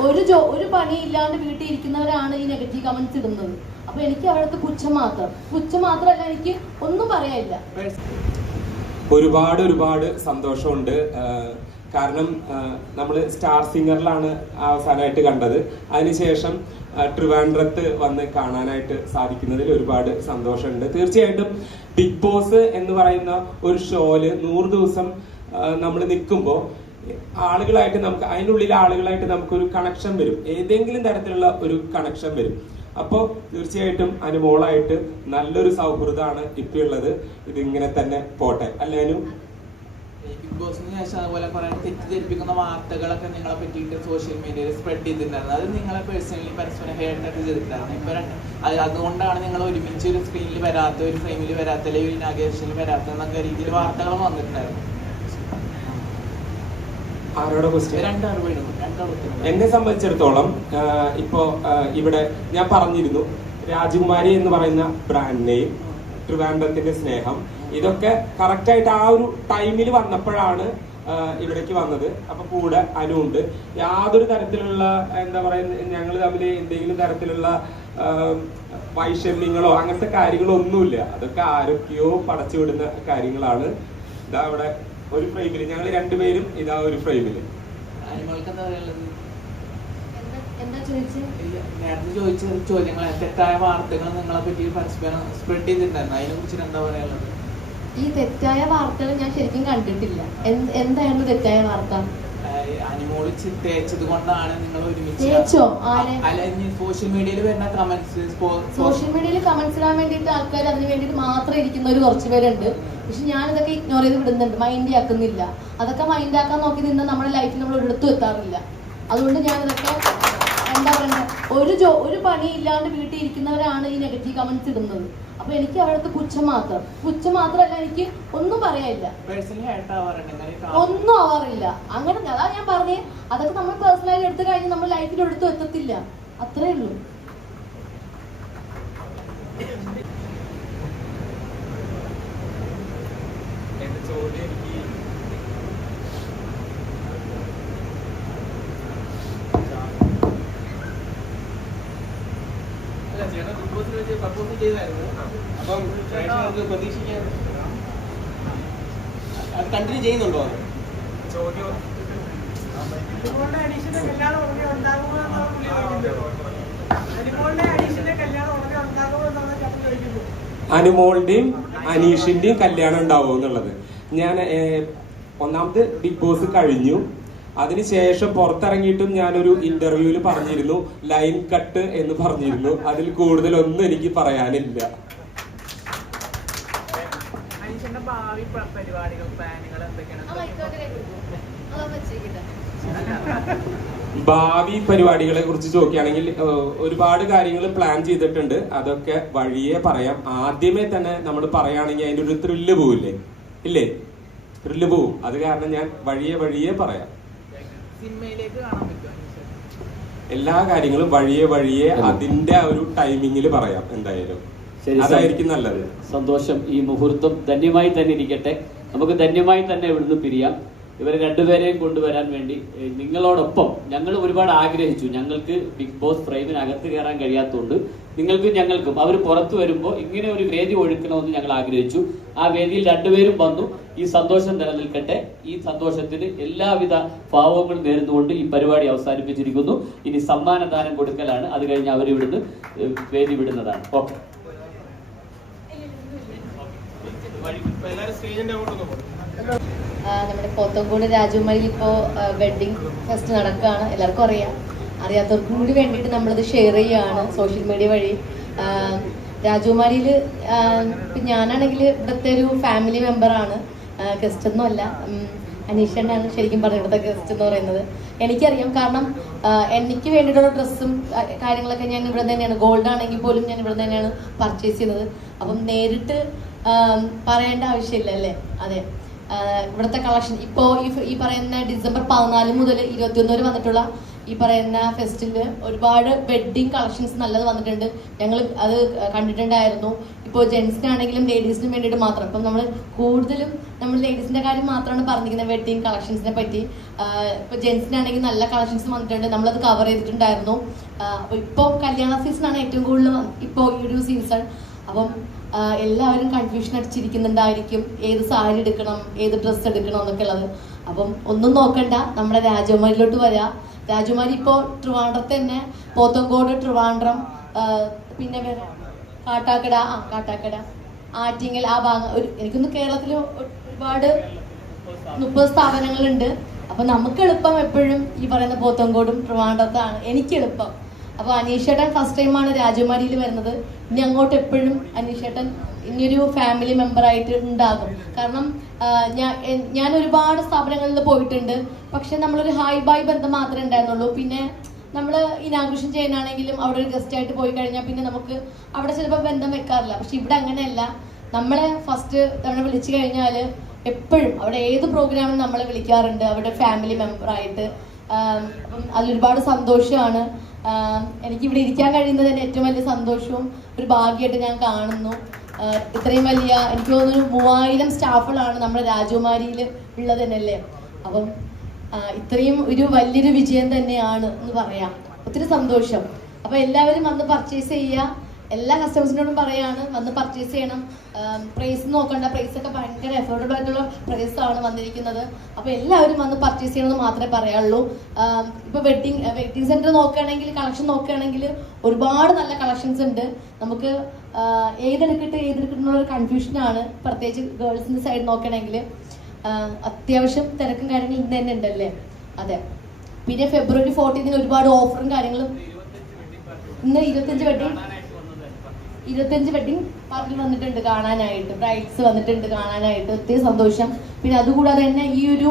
ഒരു പണിയില്ലാണ്ട് വീട്ടിൽ ഇരിക്കുന്നവരാണ് ഈ നെഗറ്റീവ് കമന്റ്സ് ഇടുന്നത്. അപ്പൊ എനിക്ക് അവിടുത്തെ പുച്ഛം മാത്രമല്ല, എനിക്ക് ഒന്നും പറയാനില്ല. ഒരുപാട് സന്തോഷമുണ്ട്. കാരണം നമ്മൾ സ്റ്റാർ സിംഗറിലാണ് അവസാനമായിട്ട് കണ്ടത്. അതിനുശേഷം ട്രിവാൻഡ്രത്ത് വന്ന് കാണാനായിട്ട് സാധിക്കുന്നതിൽ ഒരുപാട് സന്തോഷമുണ്ട്. തീർച്ചയായിട്ടും ബിഗ് ബോസ് എന്ന് പറയുന്ന ഒരു ഷോയില് 100 ദിവസം നമ്മൾ നിൽക്കുമ്പോൾ ആളുകളായിട്ട് നമുക്ക് അതിനുള്ളിലെ ആളുകളായിട്ട് നമുക്കൊരു കണക്ഷൻ വരും, ഏതെങ്കിലും തരത്തിലുള്ള ഒരു കണക്ഷൻ വരും. അപ്പോൾ തീർച്ചയായിട്ടും അനുമോളായിട്ട് നല്ലൊരു സൗഹൃദമാണ് ഇപ്പൊ ഉള്ളത്. ഇതിങ്ങനെ തന്നെ പോട്ടെ അല്ലേനും. ബിഗ് ബോസിന് ശേഷം അതുപോലെ കുറെ തെറ്റിദ്ധരിപ്പിക്കുന്ന വാർത്തകളൊക്കെ നിങ്ങളെ പറ്റിയിട്ട് സോഷ്യൽ മീഡിയയിൽ സ്പ്രെഡ് ചെയ്തിട്ടുണ്ടായിരുന്നു. അത് നിങ്ങളെ പേഴ്സണലി പരസ്പരം ഹേർട്ട് ചെയ്തിട്ടുണ്ടായിരുന്നു. ഇപ്പൊ അതുകൊണ്ടാണ് നിങ്ങൾ ഒരുമിച്ച് ഒരു സ്ക്രീനിൽ വരാത്ത, ഒരു ഫ്രെയിമിൽ വരാത്ത, അല്ലെങ്കിൽ ഇനാഗ്രേഷനിൽ വരാത്ത എന്നൊക്കെ രീതിയിൽ വാർത്തകൾ വന്നിട്ടുണ്ടായിരുന്നു. ആരോടെ ക്വസ്റ്റ്യൻ? എന്നെ സംബന്ധിച്ചിടത്തോളം ഇപ്പോ ഇവിടെ ഞാൻ പറഞ്ഞിരുന്നു, രാജകുമാരി എന്ന് പറയുന്ന ബ്രാൻഡ് നെയിം, ട്രിവാൻഡ്രത്തിന്റെ സ്നേഹം, ഇതൊക്കെ കറക്റ്റായിട്ട് ആ ഒരു ടൈമിൽ വന്നപ്പോഴാണ് ഇവിടേക്ക് വന്നത്. അപ്പൊ കൂടെ അനുണ്ട്. യാതൊരു തരത്തിലുള്ള എന്താ പറയുക, ഞങ്ങൾ തമ്മിൽ എന്തെങ്കിലും തരത്തിലുള്ള വൈഷമ്യങ്ങളോ അങ്ങനത്തെ കാര്യങ്ങളോ ഒന്നുമില്ല. അതൊക്കെ ആരൊക്കെയോ പടച്ചു വിടുന്ന കാര്യങ്ങളാണ്. ഇതാ അവിടെ ഒരു ഫ്രെയിമില് ഞങ്ങൾ രണ്ടുപേരും ഇതാ ഒരു ഫ്രെയിമില്. നേരത്തെ ചോദിച്ച ചോദ്യങ്ങൾ, തെറ്റായ വാർത്തകൾ നിങ്ങളെ പറ്റി പരസ്പരം സ്പ്രെഡ് ചെയ്തിട്ടുണ്ടായിരുന്നു. അതിനെ കുറിച്ച് എന്താ പറയാനുള്ളത്? ഈ തെറ്റായ വാർത്തകൾ ഞാൻ ശരിക്കും കണ്ടിട്ടില്ല. എന്തായിരുന്നു തെറ്റായ വാർത്ത? അനുമോള് തേച്ചത് കൊണ്ടാണ് നിങ്ങൾ ഒരുമിച്ച്. സോഷ്യൽ മീഡിയയിൽ വരുന്ന കമന്റ്സ്, സോഷ്യൽ മീഡിയയിൽ കമന്റ്സ് ഇടാൻ വേണ്ടിയിട്ട് ആൾക്കാർ അതിന് വേണ്ടിയിട്ട് മാത്രം ഇരിക്കുന്നവർ കുറച്ച് പേരുണ്ട്. പക്ഷെ ഞാൻ ഇതൊക്കെ ഇഗ്നോർ ചെയ്ത് വിടുന്നുണ്ട്, മൈൻഡ് ആക്കുന്നില്ല. അതൊക്കെ മൈൻഡ് ആക്കാൻ നോക്കി നിന്ന് നമ്മുടെ ലൈഫിൽ നമ്മൾ ഒരിടത്തും എത്താറില്ല. അതുകൊണ്ട് ഞാൻ ഇതൊക്കെ എന്താ പറയുക, ഒരു പണി ഇല്ലാണ്ട് വീട്ടിൽ ഇരിക്കുന്നവരാണ് ഈ നെഗറ്റീവ് കമന്റ്സ് ഇടുന്നത്. അപ്പൊ എനിക്ക് അവിടുത്തെ പുച്ഛം മാത്രമല്ല, എനിക്ക് ഒന്നും പറയാനില്ല, ഒന്നും ആവാറില്ല. അങ്ങനെ അതാ ഞാൻ പറഞ്ഞേ, അതൊക്കെ നമ്മൾ പേഴ്സണലായി എടുത്തു കഴിഞ്ഞാൽ നമ്മൾ ലൈഫിൽ എടുത്തും എത്തത്തില്ല. അത്രേ ഉള്ളൂ. അപ്പം പ്രതീക്ഷിക്കാൻ അത് കണ്ടിന്യൂ ചെയ്യുന്നുണ്ടോ? അനുമോളുടെയും അനീഷിന്റെയും കല്യാണം ഉണ്ടാവും എന്നുള്ളത്. ഞാൻ ഒന്നാമത് ബിഗ് ബോസ് കഴിഞ്ഞു, അതിനുശേഷം പുറത്തിറങ്ങിയിട്ടും ഞാനൊരു ഇന്റർവ്യൂവിൽ പറഞ്ഞിരുന്നു ലൈൻ കട്ട് എന്ന് പറഞ്ഞിരുന്നു. അതിൽ കൂടുതലൊന്നും എനിക്ക് പറയാനില്ല. ഭാവി പരിപാടികളെ കുറിച്ച് ചോദിക്കുകയാണെങ്കിൽ ഒരുപാട് കാര്യങ്ങൾ പ്ലാൻ ചെയ്തിട്ടുണ്ട്. അതൊക്കെ വഴിയെ പറയാം. ആദ്യമേ തന്നെ നമ്മൾ പറയുകയാണെങ്കിൽ അതിന്റെ ഒരു ത്രില്ല് പോവില്ലേ? ഇല്ലേ? ത്രില്ല് പോവും. അത് കാരണം ഞാൻ വഴിയെ പറയാം. എല്ലാ കാര്യങ്ങളും വഴിയെ അതിന്റെ ഒരു ടൈമിങ്ങിൽ പറയാം. എന്തായാലും അതായിരിക്കും നല്ലത്. സന്തോഷം. ഈ മുഹൂർത്തം ധന്യമായി തന്നെ ഇരിക്കട്ടെ. നമുക്ക് ധന്യമായി തന്നെ ഇവിടുന്ന് പിരിയാം. ഇവരെ രണ്ടുപേരെയും കൊണ്ടുവരാൻ വേണ്ടി നിങ്ങളോടൊപ്പം ഞങ്ങൾ ഒരുപാട് ആഗ്രഹിച്ചു. ഞങ്ങൾക്ക് ബിഗ് ബോസ് ഫ്രെയിമിനകത്ത് കയറാൻ കഴിയാത്തതുകൊണ്ട് ഞങ്ങൾക്കും അവർ പുറത്തു വരുമ്പോൾ ഇങ്ങനെ ഒരു വേദി ഒഴുക്കണമെന്ന് ഞങ്ങൾ ആഗ്രഹിച്ചു. ആ വേദിയിൽ രണ്ടുപേരും വന്നു. ഈ സന്തോഷം നിലനിൽക്കട്ടെ. ഈ സന്തോഷത്തിന് എല്ലാവിധ ഭാവങ്ങളും നേർന്നുകൊണ്ട് ഈ പരിപാടി അവസാനിപ്പിച്ചിരിക്കുന്നു. ഇനി സമ്മാനദാനം കൊടുക്കലാണ്. അത് കഴിഞ്ഞ് അവർ ഇവിടുന്ന് വേദി വിടുന്നതാണ്. ഓക്കെ. നമ്മുടെ പോത്തങ്കോട് രാജകുമാരിയിൽ ഇപ്പോ വെഡിങ് ഫെസ്റ്റ് നടക്കുകയാണ്. എല്ലാവർക്കും അറിയാത്തവർക്കും കൂടി വേണ്ടിയിട്ട് നമ്മളിത് ഷെയർ ചെയ്യുകയാണ് സോഷ്യൽ മീഡിയ വഴി. രാജകുമാരിയിൽ ഞാനാണെങ്കിൽ ഇവിടുത്തെ ഒരു ഫാമിലി മെമ്പറാണ്, ഗസ്റ്റ് ഒന്നും അല്ല. അനീഷനാണ് ശരിക്കും പറഞ്ഞ ഇവിടുത്തെ ഗസ്റ്റ് എന്ന് പറയുന്നത്. എനിക്കറിയാം, കാരണം എനിക്ക് വേണ്ടിയിട്ടുള്ള ഡ്രസ്സും കാര്യങ്ങളൊക്കെ ഞാൻ ഇവിടെ തന്നെയാണ്, ഗോൾഡ് ആണെങ്കിൽ പോലും ഞാൻ ഇവിടെ തന്നെയാണ് പർച്ചേസ് ചെയ്യുന്നത്. അപ്പം നേരിട്ട് പറയേണ്ട ആവശ്യമില്ല അല്ലേ? അതെ, ഇവിടുത്തെ കളക്ഷൻ ഇപ്പോൾ ഈ പറയുന്ന ഡിസംബർ 14 മുതൽ 21 വരെ വന്നിട്ടുള്ള ഈ പറയുന്ന ഫെസ്റ്റില് ഒരുപാട് വെഡ്ഡിങ് കളക്ഷൻസ് നല്ലത് വന്നിട്ടുണ്ട്. ഞങ്ങൾ അത് കണ്ടിട്ടുണ്ടായിരുന്നു. ഇപ്പോൾ ജെൻസിനാണെങ്കിലും ലേഡീസിനും വേണ്ടിയിട്ട് മാത്രം. ഇപ്പം നമ്മൾ കൂടുതലും നമ്മൾ ലേഡീസിന്റെ കാര്യം മാത്രമാണ് പറഞ്ഞിരിക്കുന്നത് വെഡ്ഡിങ് കളക്ഷൻസിനെ പറ്റി. ഇപ്പൊ ജെൻസിനാണെങ്കിൽ നല്ല കളക്ഷൻസ് വന്നിട്ടുണ്ട്, നമ്മളത് കവർ ചെയ്തിട്ടുണ്ടായിരുന്നു. അപ്പൊ ഇപ്പോൾ കല്യാണ സീസണാണ് ഏറ്റവും കൂടുതൽ ഇപ്പോൾ ഈ ഒരു സീസൺ. അപ്പം എല്ലാവരും കൺഫ്യൂഷൻ അടിച്ചിരിക്കുന്നുണ്ടായിരിക്കും, ഏത് സാരി എടുക്കണം, ഏത് ഡ്രസ്സ് എടുക്കണം എന്നൊക്കെ ഉള്ളത്. അപ്പം ഒന്നും നോക്കണ്ട, നമ്മുടെ രാജകുമാരിയിലോട്ട് വരാം. രാജകുമാരി ഇപ്പോൾ ട്രിവാൻഡ്രത്ത് തന്നെ, പോത്തങ്കോട്, ട്രിവാൻഡ്രം, പിന്നെ വേറെ കാട്ടാക്കട, ആറ്റിങ്ങൽ, ആ ഭാഗം എനിക്കൊന്ന് കേരളത്തിൽ ഒരുപാട് 30 സ്ഥാപനങ്ങളുണ്ട്. അപ്പൊ നമുക്ക് എളുപ്പം എപ്പോഴും ഈ പറയുന്ന പോത്തങ്കോടും ട്രിവാൻഡ്രത്താണ് എനിക്ക് എളുപ്പം. അപ്പൊ അനീഷേട്ടൻ ഫസ്റ്റ് ടൈമാണ് രാജകുമാരിയിൽ വരുന്നത്. ഇനി അങ്ങോട്ട് എപ്പോഴും അനീഷേട്ടൻ ഇനിയൊരു ഫാമിലി മെമ്പർ ആയിട്ട് ഉണ്ടാകും. കാരണം ഞാൻ ഒരുപാട് സ്ഥാപനങ്ങളിൽ പോയിട്ടുണ്ട്, പക്ഷെ നമ്മളൊരു ഹായ് ബായ് ബന്ധം മാത്രമേ ഉണ്ടായിരുന്നുള്ളൂ. പിന്നെ നമ്മൾ ഇനാഘോഷം ചെയ്യാനാണെങ്കിലും അവിടെ ഒരു ഗസ്റ്റ് ആയിട്ട് പോയി കഴിഞ്ഞാൽ പിന്നെ നമുക്ക് അവിടെ ചിലപ്പോൾ ബന്ധം വെക്കാറില്ല. പക്ഷെ ഇവിടെ അങ്ങനെയല്ല, നമ്മളെ ഫസ്റ്റ് നമ്മളെ വിളിച്ചു കഴിഞ്ഞാൽ എപ്പോഴും അവിടെ ഏത് പ്രോഗ്രാമിനും നമ്മളെ വിളിക്കാറുണ്ട്, അവിടെ ഫാമിലി മെമ്പറായിട്ട്. അപ്പം അതിലൊരുപാട് സന്തോഷമാണ്. എനിക്കിവിടെ ഇരിക്കാൻ കഴിയുന്നത് തന്നെ ഏറ്റവും വലിയ സന്തോഷവും ഒരു ഭാഗ്യമായിട്ട് ഞാൻ കാണുന്നു. ഇത്രയും വലിയ, എനിക്ക് തോന്നുന്നു 3000 സ്റ്റാഫുകളാണ് നമ്മുടെ രാജകുമാരിയിൽ ഉള്ളത് തന്നെയല്ലേ. അപ്പം ഇത്രയും ഒരു വലിയൊരു വിജയം തന്നെയാണ് എന്ന് പറയാം. ഒത്തിരി സന്തോഷം. അപ്പൊ എല്ലാവരും വന്ന് പർച്ചേസ് ചെയ്യുക. എല്ലാ കസ്റ്റമേഴ്സിനോടും പറയാണ്, വന്ന് പർച്ചേസ് ചെയ്യണം. പ്രൈസ് നോക്കണ്ട, പ്രൈസ് ഒക്കെ ഭയങ്കര അഫോർഡബിൾ ആയിട്ടുള്ള പ്രൈസ് ആണ് വന്നിരിക്കുന്നത്. അപ്പൊ എല്ലാവരും വന്ന് പർച്ചേസ് ചെയ്യണമെന്ന് മാത്രമേ പറയാനുള്ളൂ. ഇപ്പൊ വെഡിങ് സെന്റർ നോക്കുകയാണെങ്കിൽ, കളക്ഷൻ നോക്കുകയാണെങ്കിൽ ഒരുപാട് നല്ല കളക്ഷൻസ് ഉണ്ട്. നമുക്ക് ഏതെടുക്കട്ടെ എന്നുള്ളൊരു കൺഫ്യൂഷനാണ്, പ്രത്യേകിച്ച് ഗേൾസിന്റെ സൈഡ് നോക്കുകയാണെങ്കിൽ. അത്യാവശ്യം തിരക്കും കാര്യങ്ങളും ഇന്ന് തന്നെ ഉണ്ടല്ലേ. അതെ, പിന്നെ ഫെബ്രുവരി 14 ഒരുപാട് ഓഫറും കാര്യങ്ങളും. ഇന്ന് 25 വെഡിങ് പാർട്ടിൽ വന്നിട്ടുണ്ട് കാണാനായിട്ട്, ബ്രൈഡ്സ് വന്നിട്ടുണ്ട് കാണാനായിട്ട്. ഒത്തിരി സന്തോഷം. പിന്നെ അതുകൂടാതെ തന്നെ ഈ ഒരു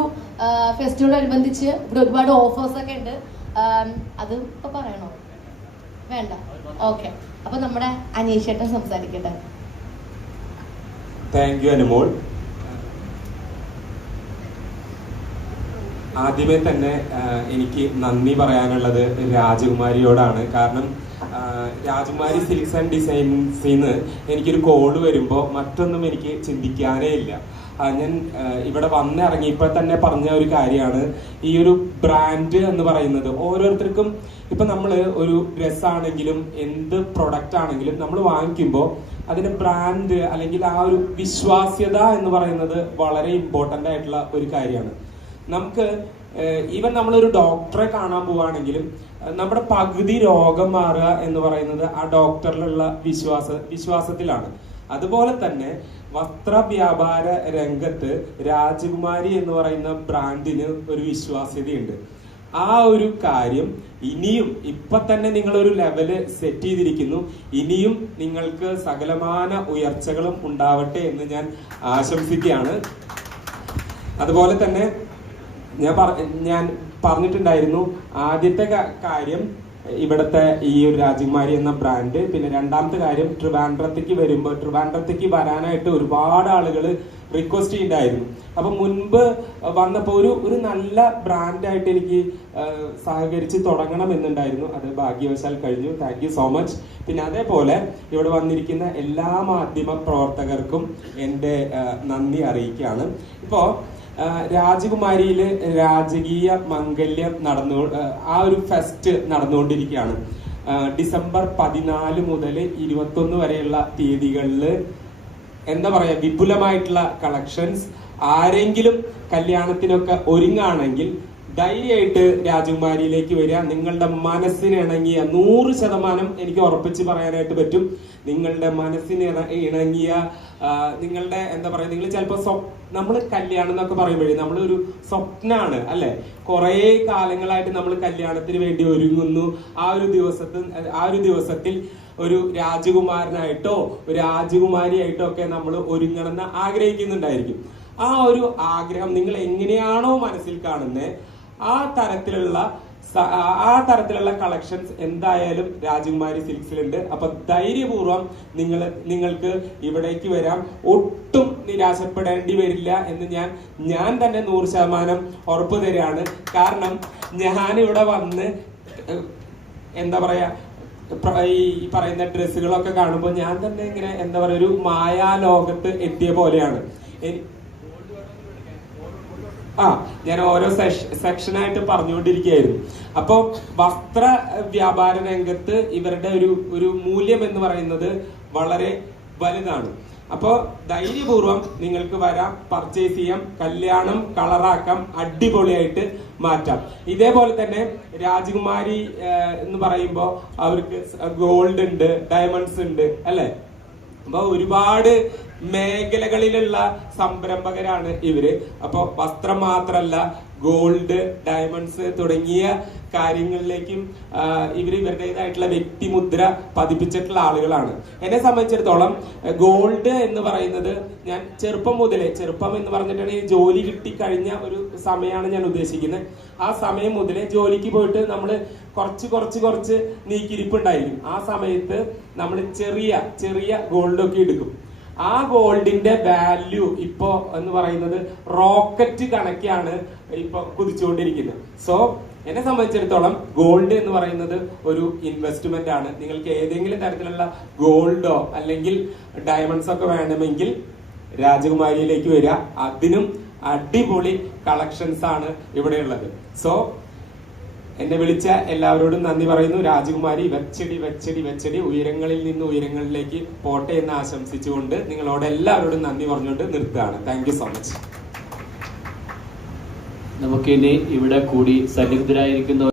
ഫെസ്റ്റിവലോടനുബന്ധിച്ച് ഇവിടെ ഒരുപാട് ഓഫേഴ്സ് ഒക്കെ ഉണ്ട്. അത് ഇപ്പൊ പറയണോ? വേണ്ട, ഓക്കെ. അപ്പൊ നമ്മുടെ അനീഷേട്ടൻ സംസാരിക്കട്ടെ. Thank you Anumol. ആദ്യമേ തന്നെ എനിക്ക് നന്ദി പറയാനുള്ളത് രാജകുമാരിയോടാണ്. കാരണം രാജകുമാരി സിൽക്സ് ആൻഡ് ഡിസൈൻസിന്ന് എനിക്കൊരു കോള് വരുമ്പോൾ മറ്റൊന്നും എനിക്ക് ചിന്തിക്കാനേ ഇല്ല. ഞാൻ ഇവിടെ വന്നിറങ്ങിയപ്പോൾ തന്നെ പറഞ്ഞ ഒരു കാര്യമാണ്, ഈ ഒരു ബ്രാൻഡ് എന്ന് പറയുന്നത് ഓരോരുത്തർക്കും, ഇപ്പൊ നമ്മൾ ഒരു ഡ്രസ്സാണെങ്കിലും എന്ത് പ്രൊഡക്റ്റ് ആണെങ്കിലും നമ്മൾ വാങ്ങിക്കുമ്പോൾ അതിന്റെ ബ്രാൻഡ് അല്ലെങ്കിൽ ആ ഒരു വിശ്വാസ്യത എന്ന് പറയുന്നത് വളരെ ഇമ്പോർട്ടന്റ് ആയിട്ടുള്ള ഒരു കാര്യമാണ്. നമുക്ക് ഈവൻ നമ്മളൊരു ഡോക്ടറെ കാണാൻ പോവുകയാണെങ്കിലും നമ്മുടെ പകുതി രോഗം മാറുക എന്ന് പറയുന്നത് ആ ഡോക്ടറിലുള്ള വിശ്വാസത്തിലാണ്. അതുപോലെ തന്നെ വസ്ത്ര വ്യാപാര രംഗത്ത് രാജകുമാരി എന്ന് പറയുന്ന ബ്രാൻഡിന് ഒരു വിശ്വാസ്യതയുണ്ട്. ആ ഒരു കാര്യം ഇനിയും ഇപ്പൊ തന്നെ നിങ്ങളൊരു ലെവല് സെറ്റ് ചെയ്തിരിക്കുന്നു. ഇനിയും നിങ്ങൾക്ക് സകലമാന ഉയർച്ചകളും ഉണ്ടാവട്ടെ എന്ന് ഞാൻ ആശംസിക്കുകയാണ്. അതുപോലെ തന്നെ ഞാൻ പറഞ്ഞിട്ടുണ്ടായിരുന്നു, ആദ്യത്തെ കാര്യം ഇവിടുത്തെ ഈ ഒരു രാജകുമാരി എന്ന ബ്രാൻഡ്. പിന്നെ രണ്ടാമത്തെ കാര്യം, ട്രിവാൻഡ്രത്തേക്ക് വരാനായിട്ട് ഒരുപാട് ആളുകൾ റിക്വസ്റ്റ് ചെയ്യുന്നുണ്ടായിരുന്നു. അപ്പൊ മുൻപ് വന്നപ്പോ ഒരു നല്ല ബ്രാൻഡായിട്ട് എനിക്ക് സഹകരിച്ച് തുടങ്ങണം എന്നുണ്ടായിരുന്നു. അത് ഭാഗ്യവശാൽ കഴിഞ്ഞു. Thank you so much. പിന്നെ അതേപോലെ ഇവിടെ വന്നിരിക്കുന്ന എല്ലാ മാധ്യമ പ്രവർത്തകർക്കും എൻ്റെ നന്ദി അറിയിക്കുകയാണ്. ഇപ്പോ രാജകുമാരിയില് രാജകീയ മംഗല്യം ആ ഒരു ഫെസ്റ്റ് നടന്നുകൊണ്ടിരിക്കുകയാണ്. ഡിസംബർ 14 മുതൽ 21 വരെയുള്ള തീയതികളിൽ എന്താ പറയാ, വിപുലമായിട്ടുള്ള കളക്ഷൻസ്. ആരെങ്കിലും കല്യാണത്തിനൊക്കെ ഒരുങ്ങാണെങ്കിൽ ധൈര്യമായിട്ട് രാജകുമാരിയിലേക്ക് വരിക. നിങ്ങളുടെ മനസ്സിന് ഇണങ്ങിയ 100% എനിക്ക് ഉറപ്പിച്ച് പറയാനായിട്ട് പറ്റും, നിങ്ങളുടെ മനസ്സിന് ഇണങ്ങിയ നിങ്ങളുടെ എന്താ പറയാ, നിങ്ങൾ ചിലപ്പോൾ നമ്മൾ കല്യാണം എന്നൊക്കെ പറയുമ്പോഴേ നമ്മളൊരു സ്വപ്നമാണ് അല്ലെ. കുറെ കാലങ്ങളായിട്ട് നമ്മൾ കല്യാണത്തിന് വേണ്ടി ഒരുങ്ങുന്നു. ആ ഒരു ദിവസത്തിൽ ഒരു രാജകുമാരനായിട്ടോ ഒരു രാജകുമാരിയായിട്ടോ ഒക്കെ നമ്മൾ ഒരുങ്ങണമെന്ന് ആഗ്രഹിക്കുന്നുണ്ടായിരിക്കും. ആ ഒരു ആഗ്രഹം നിങ്ങൾ എങ്ങനെയാണോ മനസ്സിൽ കാണുന്നത് ആ തരത്തിലുള്ള ആ തരത്തിലുള്ള കളക്ഷൻസ് എന്തായാലും രാജകുമാരി സിൽക്സിലുണ്ട്. അപ്പൊ ധൈര്യപൂർവ്വം നിങ്ങൾക്ക് ഇവിടേക്ക് വരാം. ഒട്ടും നിരാശപ്പെടേണ്ടി വരില്ല എന്ന് ഞാൻ തന്നെ 100% ഉറപ്പ് തരികയാണ്. കാരണം ഞാൻ ഇവിടെ വന്ന് എന്താ പറയാ ഈ പറയുന്ന ഡ്രസ്സുകളൊക്കെ കാണുമ്പോൾ ഞാൻ തന്നെ ഇങ്ങനെ എന്താ പറയാ ഒരു മായാലോകത്ത് എത്തിയ പോലെയാണ്. ഞാൻ ഓരോ സെക്ഷനായിട്ട് പറഞ്ഞുകൊണ്ടിരിക്കുകയായിരുന്നു. അപ്പോ വസ്ത്ര വ്യാപാര രംഗത്ത് ഇവരുടെ ഒരു മൂല്യം എന്ന് പറയുന്നത് വളരെ വലുതാണ്. അപ്പോ ധൈര്യപൂർവ്വം നിങ്ങൾക്ക് വരാം, പർച്ചേസ് ചെയ്യാം, കല്യാണം കളറാക്കാം, അടിപൊളിയായിട്ട് മാറ്റാം. ഇതേപോലെ തന്നെ രാജകുമാരി എന്ന് പറയുമ്പോ അവർക്ക് ഗോൾഡ് ഉണ്ട്, ഡയമണ്ട്സ് ഉണ്ട് അല്ലെ. അപ്പൊ ഒരുപാട് മേഖലകളിലുള്ള സംരംഭകരാണ് ഇവര്. അപ്പൊ വസ്ത്രം മാത്രല്ല, ഗോൾഡ്, ഡയമണ്ട്സ് തുടങ്ങിയ കാര്യങ്ങളിലേക്കും ഇവരുടേതായിട്ടുള്ള വ്യക്തിമുദ്ര പതിപ്പിച്ചിട്ടുള്ള ആളുകളാണ്. എന്നെ സംബന്ധിച്ചിടത്തോളം ഗോൾഡ് എന്ന് പറയുന്നത് ഞാൻ ചെറുപ്പം എന്ന് പറഞ്ഞിട്ടുണ്ടെങ്കിൽ ജോലി കിട്ടിക്കഴിഞ്ഞ ഒരു സമയമാണ് ഞാൻ ഉദ്ദേശിക്കുന്നത്. ആ സമയം മുതലേ ജോലിക്ക് പോയിട്ട് നമ്മൾ കുറച്ച് നീക്കിരിപ്പുണ്ടായിരിക്കും. ആ സമയത്ത് നമ്മൾ ചെറിയ ഗോൾഡൊക്കെ എടുക്കും. ആ ഗോൾഡിന്റെ വാല്യൂ ഇപ്പോ എന്ന് പറയുന്നത് റോക്കറ്റ് കണക്കാണ് ഇപ്പൊ കുതിച്ചുകൊണ്ടിരിക്കുന്നത്. സോ എന്നെ സംബന്ധിച്ചിടത്തോളം ഗോൾഡ് എന്ന് പറയുന്നത് ഒരു ഇൻവെസ്റ്റ്മെന്റ് ആണ്. നിങ്ങൾക്ക് ഏതെങ്കിലും തരത്തിലുള്ള ഗോൾഡോ അല്ലെങ്കിൽ ഡയമണ്ട്സ് ഒക്കെ വേണമെങ്കിൽ രാജകുമാരിയിലേക്ക് വരിക. അതിനും അടിപൊളി കളക്ഷൻസ് ആണ് ഇവിടെയുള്ളത്. സോ എന്നെ വിളിച്ച എല്ലാവരോടും നന്ദി പറയുന്നു. രാജകുമാരി വെച്ചടി ഉയരങ്ങളിൽ നിന്ന് ഉയരങ്ങളിലേക്ക് പോട്ടെ എന്ന് ആശംസിച്ചുകൊണ്ട് നിങ്ങളോട് എല്ലാവരോടും നന്ദി പറഞ്ഞുകൊണ്ട് നിർത്തുകയാണ്. Thank you so much. നമുക്കിനി ഇവിടെ കൂടി സന്നിഗ്ധരായിരിക്കുന്ന